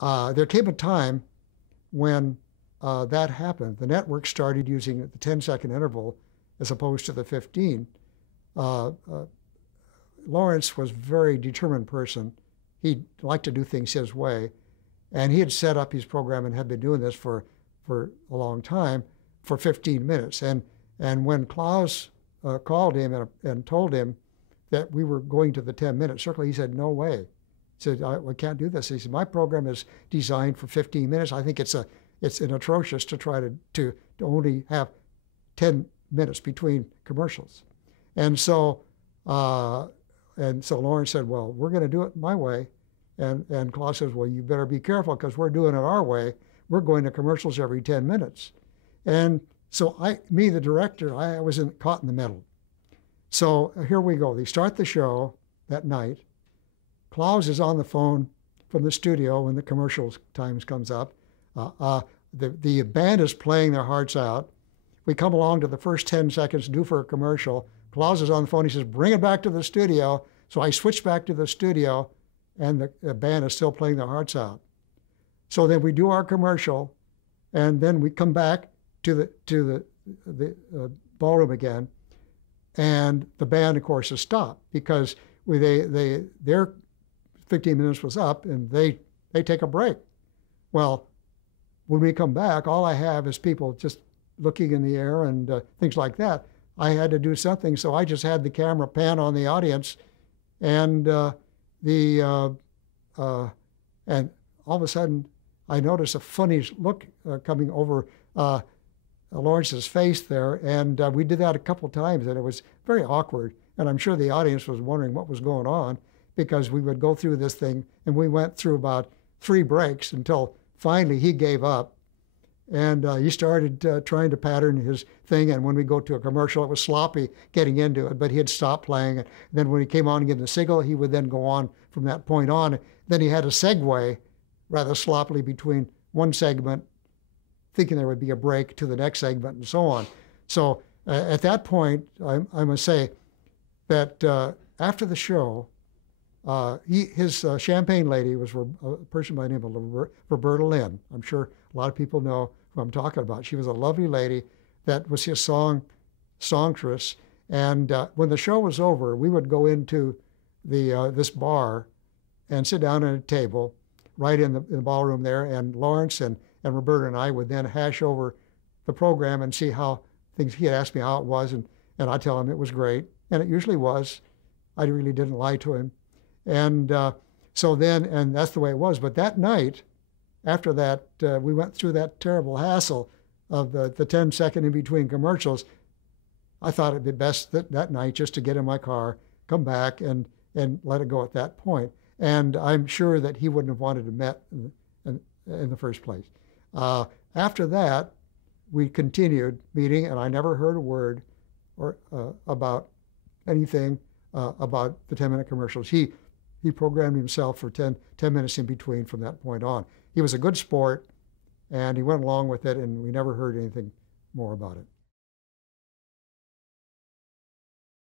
there came a time when that happened. The network started using the 10-second interval as opposed to the 15. Lawrence was a very determined person. He liked to do things his way. And he had set up his program and had been doing this for a long time, for 15 minutes. And when Klaus called him and told him that we were going to the 10-minute circle, he said, no way. He said, I can't do this. He said, my program is designed for 15 minutes. I think it's atrocious to try to only have 10 minutes between commercials. And so Lawrence said, well, we're going to do it my way. And Klaus says, well, you better be careful because we're doing it our way. We're going to commercials every 10 minutes. And so the director, I was caught in the middle. So here we go. They start the show that night. Klaus is on the phone from the studio when the commercials times comes up. The band is playing their hearts out. We come along to the first 10 seconds due for a commercial. Klaus is on the phone. He says, bring it back to the studio. So I switch back to the studio, and the band is still playing their hearts out. So then we do our commercial, and then we come back to the ballroom again, and the band, of course, has stopped because their 15 minutes was up, and they take a break. Well, when we come back, all I have is people just looking in the air and things like that. I had to do something, so I just had the camera pan on the audience, and and all of a sudden, I noticed a funny look coming over Lawrence's face there, and we did that a couple times, and it was very awkward. And I'm sure the audience was wondering what was going on, because we would go through this thing, and we went through about 3 breaks until finally he gave up, and he started trying to pattern his thing. And when we go to a commercial, it was sloppy getting into it, but he had stopped playing. And then when he came on and gave the signal, he would then go on from that point on. Then he had a segue rather sloppily between one segment, thinking there would be a break, to the next segment, and so on. So at that point, I must say that after the show, his champagne lady was a person by the name of Roberta Lynn. I'm sure a lot of people know who I'm talking about. She was a lovely lady that was his songstress. And when the show was over, we would go into this bar and sit down at a table right in the ballroom there. And Lawrence and Roberta and I would then hash over the program and see how things. He had asked me how it was, and I'd tell him it was great. And it usually was. I really didn't lie to him. And so then, and that's the way it was. But that night, after that, we went through that terrible hassle of the 10-second in between commercials. I thought it'd be best that night just to get in my car, come back, and let it go at that point. And I'm sure that he wouldn't have wanted to met in the first place. After that, we continued meeting, and I never heard a word about anything about the 10-minute commercials. He programmed himself for 10 minutes in between from that point on. He was a good sport, and he went along with it, and we never heard anything more about it.